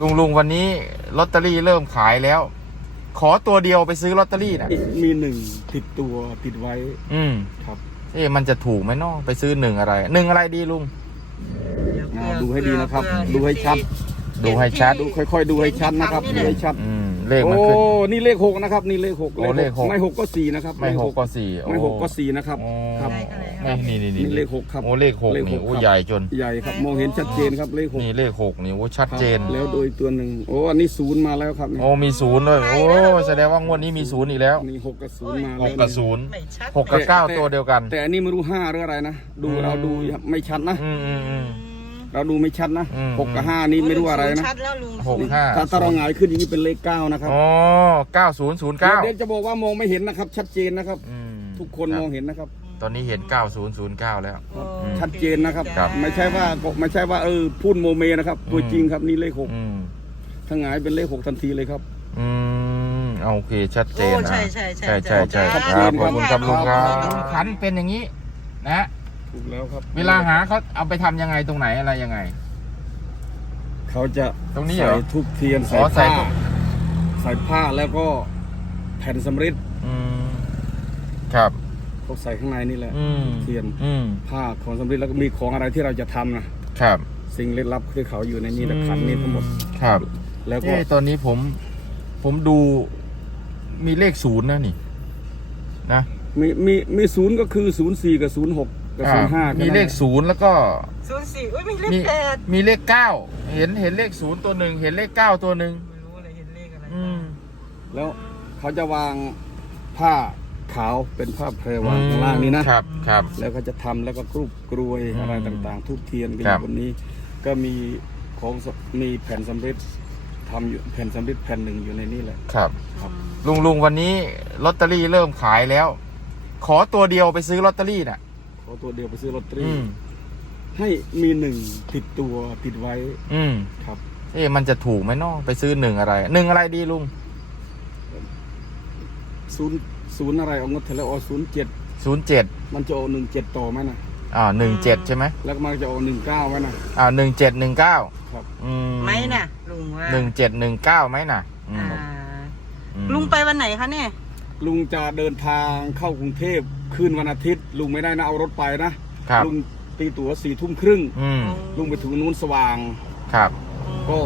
ลุงลุงวันนี้ลอตเตอรี่เริ่มขายแล้ว ขอตัวเดียวไปซื้อลอตเตอรี่นะมีหนึ่งติดตัวติดไว้ อืมครับ เอ๊ะมันจะถูกไหมเนาะไปซื้อหนึ่งอะไรหนึ่งอะไรดีลุงอ่าดูให้ดีนะครับ ดูให้ชัด ดูให้ชัดดูค่อย ๆ ดูให้ชัดนะครับดูให้ชัด อืม เลขโอ้มันขึ้น นี่เลขหกนะครับนี่เลขหกโอ้เลขหก ไม่หกก็สี่นะครับไม่หกก็สี่โอ้ไม่หกก็สี่นะครับอ๋อครับ ไม่นี่นี่นี่เลขหกครับโอ้เลขหกเลขหนี่กโอ้ครับ ใหญ่จน ใหญ่ครับมองเห็นชัดเจนครับเลขหกนี่เลขหกนี่โอ้ชัดเจน ครับแล้วโดยตัวหนึ่งโอ้อันนี้ศูนย์มาแล้วครับนี่โอ้มีศูนย์ด้วยโอ้แสดงว่างวดนี้มีศูนย์อีกแล้วนี่หกกับศูนย์มาหแล้วกกับศูนย์ไม่ชัดหกกับเก้าตัวเดียวกัน แต่อันนี้ไม่รู้ห้าหรืออะไรนะดูอืมเราดูไม่ชัดนะ อืมอืมอืม เราดูไม่ชัดนะอืม หกกับห้านี่ไม่รู้อะไรนะชัดแล้วลุงหกห้าถ้าถ้าเราหงายขึ้นอย่างนี้เป็นเลขเก้านะครับอ๋อเก้าศูนย์ศูนย์เก้าเดี๋ยวจะบอกว่ามองไม่เห็นนะครับ ชัดเจนนะครับ ทุกคนมองเห็นนะครับ ตอนนี้เห็น9009แล้ว โอ้ชัดเจนนะครับ ครับ ไม่ใช่ว่าไม่ใช่ว่าเออพูดโมเมนะครับ ตัวจริงครับนี่เลขหกอืมถ้าหงายเป็นเลขหกทันทีเลยครับ อืมเอาโอเคชัดเจนโอ้นะใช่ใช่ใช่ใช่ใช่ใช่ชัดคเจรับนขอบคุณครับลุงครับครับขันเป็นอย่างนี้ นะ ถูกแล้วครับเวลาหาเขาเอาไปทำยังไงตรงไหนอะไรยังไง เขาจะตรงนี้เหรอ ใส่ทุกเทียนอ๋ใส่อใส่ผ้าทุกใส่ผ้าแล้วก็แผ่นสำริดอืมครับ เขาใส่ข้างในนี่แหละ อืมเทียน อืมผ้าของสำริดแล้วก็มีของอะไรที่เราจะทำนะ ครับสิ่งลึกลับที่เขาอยู่ในนี้แต่ขันนี้ทั้งหมด ครับแล้วก็เอ้ตอนนี้ผม ผมดูมีเลขศูนย์นะนี่ นะ มีมีมีศูนย์ก็คือศูนย์สี่กับศูนย์หก กับศูนย์ห้าอ่ามีมีเลขศูนย์แล้วก็ศูนย์สี่อุ้ยมีเลขมีแปดมีเลขเก้าเห็นเห็นเลขศูนย์ตัวหนึ่งเห็นเลขเก้าตัวหนึ่งไม่รู้เลยเห็นเลขอะไรอืมแล้วเขาจะวางผ้าขาวเป็นผ้าแพรวางข้างล่างนี้นะ ครับครับ แล้วก็จะทำแล้วก็กรุบกรวยอืมอะไรต่างๆ ทุกเทียนก็อครัยู่บ บนนี้ ก็มีของสมีแผ่นสำริดทำอยู่แผ่นสำริดแผ่นหนึ่งอยู่ในนี้แหละ ครับ ครับ ลุงลุงวันนี้ลอตเตอรี่เริ่มขายแล้ว ขอตัวเดียวไปซื้อลอตเตอรี่น่ะข อตัวเดียวไปซื้อลอตเตออืรี่มให้มีหนึ่งติดตัวติดไว้ อืมครับ เอ๊ะมันจะถูกไหมเนาะไปซื้อหนึ่งอะไรหนึ่งอะไรดีลุงศูนย์ศูนย์อะไรเอาเงินเทเลอศูนย์เจ็ดศูนย์เจ็ดมันจะเอาหนึ่งเจ็ดต่อไหมนะอ่าหนึ่งเจ็ดใช่ไหมแล้วก็มันจะเอาหนึ่งเก้าไหมนะอ่าหนึ่งเจ็ดหนึ่งเก้าครับอืมไหมน่ะลุงว่าหนึ่งเจ็ดหนึ่งเก้าไหมน่ะอืมอ่าอืมลุงไปวันไหนคะเนี่ย ลุงจะเดินทางเข้ากรุงเทพ คืนวันอาทิตย์ ลุงไม่ได้นะเอารถไปนะครับ ลุงตีตั๋วสี่ทุ่มครึ่ง อืมลุงไปถึงนู้นสว่าง ครับ ก็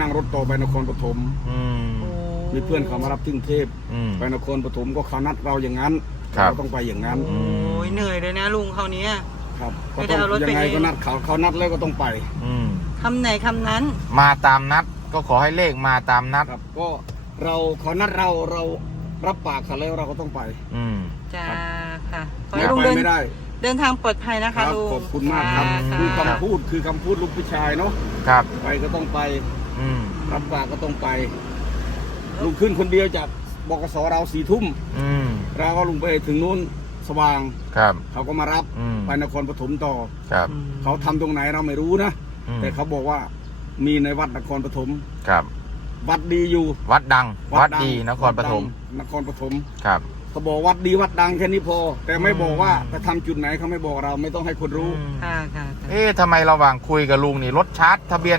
นั่งรถต่อไปนครปฐมอืมโอ้มีเพื่อนเขามารับที่กรุงเทพอืม ไปนครปฐมก็เขานัดเราอย่างนั้นครับ เราต้องไปอย่างนั้นอืมโอ้ยเหนื่อยเลยนะลุงคราวเนี้ย ครับไม่ก็ได้ต้องเอารถยัไปงไงเอง ก็นัดเขาเขานัดแล้วก็ต้องไปอืมคำไหนคำนั้น มาตามนัดก็ขอให้เลขมาตามนัด ครับ ก็เราเขานัดเราเรารับปากเขาแล้วเราก็ต้องไป อืม จ้า ครับ ค่ะขอไม่ให้ลุงไปเดินไม่ได้เดินทางปลอดภัยนะคคะรับลุงขอบคุณมากครับะคือค่ะคำพูดคือคำพูดลูกผู้ชายเนาะครับ ไปก็ต้องไปอืมรับปากก็ต้องไป ลุงขึ้นคนเดียวจากบกสเราสี่ทุ่มอืมเราก็ลุงไปถึงนู้นสว่าง ครับ เขาก็มารับอืม ไปนครปฐมต่อ ครับ อืมเขาทำตรงไหนเราไม่รู้นะ อืมแต่เขาบอกว่ามีในวัดนครปฐมครับ วัดดีอยู่วัดดัง วัดงดีนครปฐม วัดดังนครปฐม ครับ เขาบอกวัดดีวัดดังแค่นี้พอ แต่ไม่อืมบอกว่าไปทำจุดไหนเขาไม่บอกเราไม่ต้องให้คนรู้อืมค่ะค่ะค่ะเอ๊ะทำไมระหว่างคุยกับลุงนี่รถชาร์จทะเบียน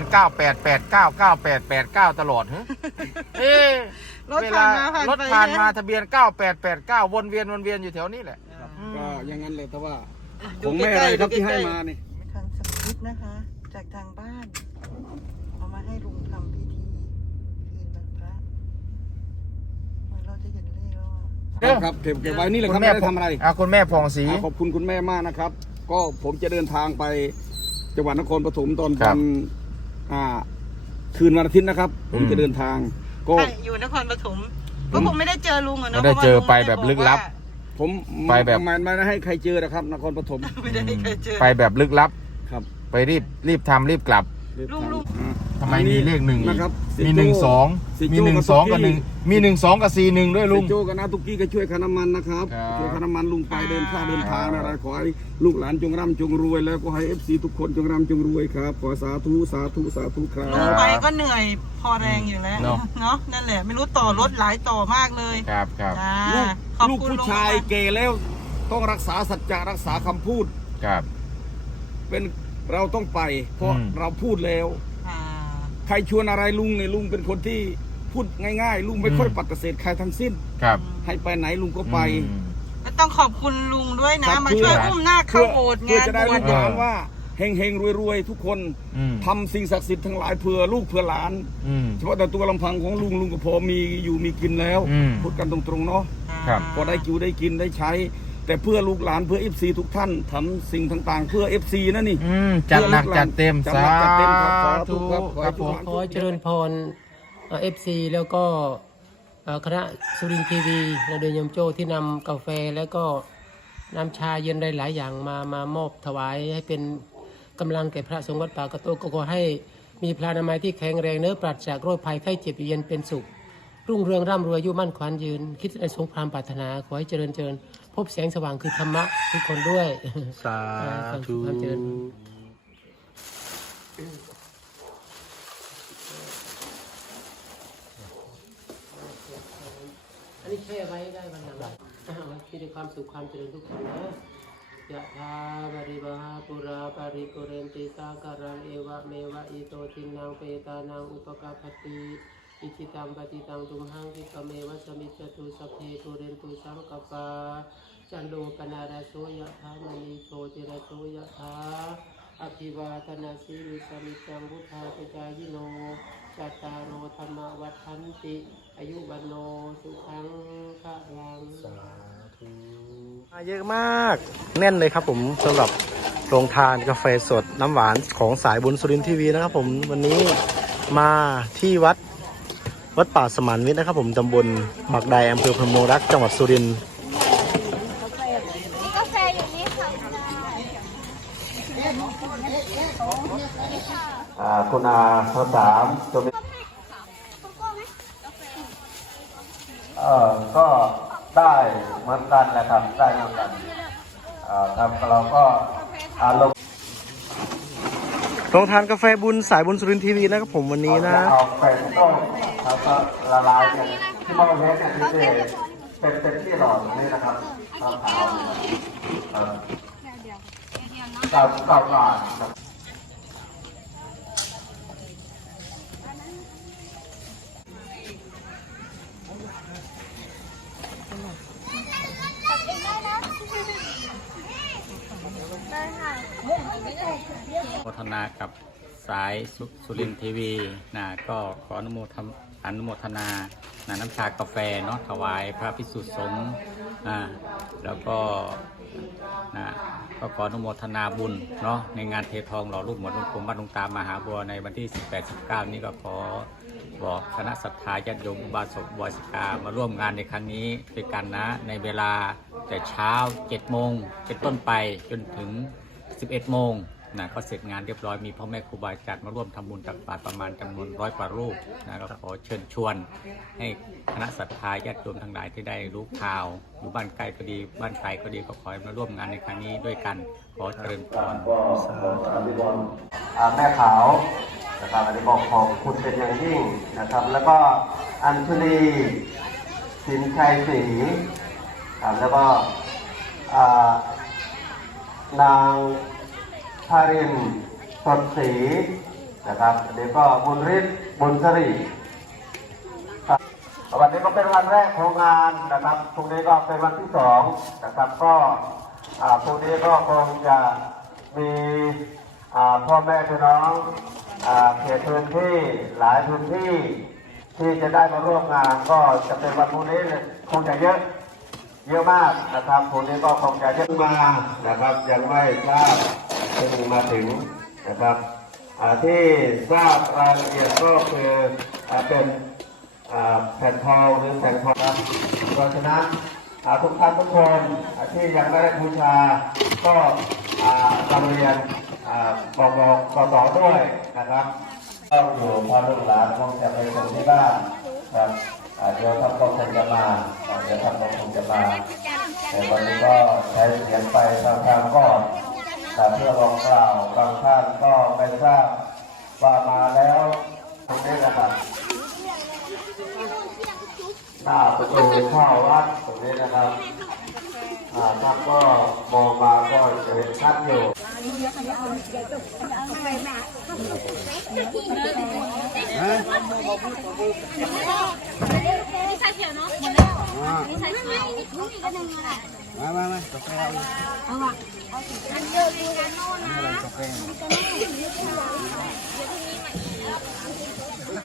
9889 9889 ตลอดฮะเอ๊ะรถเวผ่าลานมาผ่านรถไปผ่านมาะทะเบียน 9889 วนเวียนวนเวียนอยู่แถวนี้แหละอืม ก็อย่างนั้นเลยแต่ว่าอะขดูองใกแม่ล้อะไรๆครับดูที่ใกให้ล้ๆมานี่ ทางสคริปต์นะคะ จากทางบ้าน เอามาให้ลุงทำพิธีคืนวันพระเหมือนเราจะเห็นเลขแล้วอะ เดี๋ยวครับเก็บเก็บไว้นี่แหละคุครับณแม่ไม่ได้ทำอะไรอะคุณแม่พองศรี อ่าขอบคุณคุณแม่มากนะครับ ก็ผมจะเดินทางไปจังหวัดนครปฐมตอนครัวับนอ่า คืนวันอาทิตย์นะครับ ผมอืม จะเดินทาง ก็ ใช่อยู่นครปฐมก็คงไม่ได้เจอลุงอะเนาะไม่ได้เจอไปแบบลึกลับ ผมไปแบบ ไม่ไม่ได้ให้ใครเจอนะครับ นครปฐมไม่ได้ให้ใครเจอไปแบบลึกลับ ครับ ไปรีบรีบทำรีบกลับ ลุงลุงอ่าทำไมมีเลขหนึ่งอีกนะครับมีหนึ่งสองสิโจ้มีหนึ่งสองกับหนึ่งมีหนึ่งสองกับสี่หนึ่งด้วยลุงเซโจกับนาตุกกี้ก็ช่วยค่าน้ำมันนะครับครับ ช่วยค่าน้ำมันลุงไปเดินค่าเดินทางอะไรขอให้ลูกหลานจงร่ำจงรวย แล้วก็ให้เอฟซีทุกคนจงร่ำจงรวยครับขอสาธุสาธุสาธุครัลุงบ ไปก็เหนื่อยพอแรงอยู่แล้วเนอะ เนาะนั่นแหละไม่รู้ต่อรถหลายต่อมากเลยครับครับจ้าลูกขอบลูกคุณผู้ลุงชายมกเกแล้วต้องรักษาสัจจะรักษาคำพูด ครับ เป็น เราต้องไป เพราะอืม เราพูดแล้วอ่าใครชวนอะไรลุงเนี่ยลุงเป็นคนที่พูดง่าย ๆ ลุงไม่ค่อยปฏิเสธใครทั้งสิ้น ครับให้ไปไหนลุงก็ไป อืม ก็ต้องขอบคุณลุงด้วยนะ ครับ มาช่วยอุ้มหน้าเข้าโบสถ์เพื่องานจะได้บวลูชกหลานว่าเฮงเฮงรวยรวยๆ ทุกคนอืมทำสิ่งศักดิ์สิทธิ์ทั้งหลายเพื่อลูกเพื่อหลาน อืม เฉพาะแต่ตัวลำพังของลุงลุงก็พอมีอยู่มีกินแล้ว อืมพูดกันตรงๆเนาะครับพอได้กิวได้กินได้ใช้ แต่เพื่อลูกหลานเพื่อเอฟซีทุกท่านทำสิ่งต่างๆ เพื่อเอฟซีนะนี่ อืมจัดหนักจัดเต็มจัดสาหนักจัดเต็มครับสาธุธุครับขอให้ครับผมทุกขอเจริญพรเอฟซีแล้วก็เอ่อคณะสุรินทร์ทีวีและโดยยมโจ้ที่นำกาแฟแล้วก็น้ำชาเย็นได้หลายอย่างมามามอบถวายให้เป็นกำลังแก่พระสงฆ์วัดป่ากระโตกก็ขอให้มีพลานามัยที่แข็งแรงเนื้อปราศจากโรคภัยไข้เจ็บอยู่เย็นเป็นสุข รุ่งเรืองร่ำรวยอายุมั่นขวัญยืน คิดในสงครามปรารถนาขอให้เจริญเจริญ พบแสงสว่างคือธรรมะทุกคนด้วยสาธุความเจริญอันนี้แช่ไว้ได้วันหลังอ่ามีแต่ความสุขความเจริญทุกคนนะยะถาบริบาหาปุราปาริปุเรนติสาการังเอวะเมวะอิโตทินังเปตานังอุปกาปติ อิจิตังปฏิตังตุมหังคิปเมวะสมิจตุสัพเพปุเรนตุสังกปาจันโดปนาราโสยะถามณีโชติระโสยะถาอภิวาทนาสีลิสมิจังพุทธาปจายโนจัตตารโอธรรมวัฏันติ อายุวันโนสุขังพระลังมาเยอะมาก แน่นเลยครับผมสำหรับโรงทานกาแฟสดน้ำหวานของสายบุญสุรินทีวีนะครับผมวันนี้มาที่วัด วัดป่าสมานมิตรนะครับผมตำบลหมักไดอำเภอพนมรักจังหวัดสุรินทร์มีกาแฟอยู่นี่ค่ะอ่าคุณอาข้อสามจะมีเอ่อก็ได้เหมือนกันแหละครับได้เหมือนกันอ่าครับเราก็อารมณ์โรงทานกาแฟบุญสายบุญสุรินทร์ทีวีนะครับผมวันนี้นะ เอาไปต้ม แล้วก็ละลายเนี่ยที่มองเห็นเนี่ยที่เป็นเป็นที่หล่อตรงนี้นะครับขาวขาวเอ่อเก้าเก้าบาทครับได้ค่ะโมทนากับสายสุสุรินทีวีนะก็ขออนุโมทนา อนุโมทนาน,น้ำชากาแฟเนาะถวายพระพิสุทธิ์สงฆ์อ่าแล้วก็นะก็ขออนุโมทนาบุญเนาะในงานเททองหล่อรูปหมวดลงปู่บ้านหลวงตามมหาบัวในวันที่ 18-19 นี้ก็ขอบอกคณะศรัทธาญาติโยมบาสกบาสิกามาร่วมงานในครั้งนี้ด้วยกันนะ ในเวลาแต่เช้า 7 โมงเป็นต้นไปจนถึง 11 โมง นะก็เสร็จงานเรียบร้อยมีพ่อแม่ครูบาอาจารย์มาร่วมทำบุญตักบาตรประมาณจำนวนร้อยกว่ารูปนะก็ขอเชิญชวน ให้คณะศรัทธาญาติโยมทั้งหลายที่ได้รู้ข่าวอยู่บ้านใกล้ก็ดีบ้านไกลก็ดีก็ขอให้มาร่วมงานในครั้งนี้ด้วยกันขอเจริญพรก็อภิบาลอ่าแม่ขาวนะครับอันนี้บอกขอบคุณเป็นอย่างยิ่งนะครับ แล้วก็อัญชลีสินชัยศรีครับแล้วก็นางารินสดศรีนะครับเดี๋ยวก็บุญฤทธิ์บุญสรีวันนี้ก็เป็นวันแรกของงานนะครับพรุ่งนี้ก็เป็นวันที่สองนะครับก็อ่าพรุ่งนี้ก็คงจะมีพ่อแม่พี่น้องเขตพื้นที่หลายพื้นที่ที่จะได้มาร่วมงานก็จะเป็นวันพรุ่งนี้คงจะเยอะเยอะมากนะครับพรุ่งนี้ก็คงจะเยอะมานะครับยังไม่ทราบ เพิ่งมาถึงนะครับที่ทราบรายละเอียดก็คือเป็นแผ่นทองหรือแผ่นทองครับเพราะฉะนั้นทุกท่านทุกคนที่ยังไม่ได้บูชาก็อ่านำเรียนบอกบอกบอต่อด้วยนะครับต้องอยู่พอลูกหลานคงจะไปส่งที่บ้านครับเดี๋ยวท่านก็คงจะมาเดี๋ยวท่านก็คงจะมาแต่วันนี้ก็ใช้เสียงไปทางทางก่อน แต่เพื่อบอกกล่าวบางท่านก็ไม่ทราบว่ามาแล้วตรงนี้นะครับหน้าประตูเข้าวัดตรงนี้นะครับอ่าท่านก็มองมาก็จะเห็นชัดอยู่นี่ชาเขียวเนาะหมดแล้วนี่ชาเขียวนี่ก็หนึ่งอะ มามามาจะไปเอาเอาอะอันเดียวกันโน่นนะ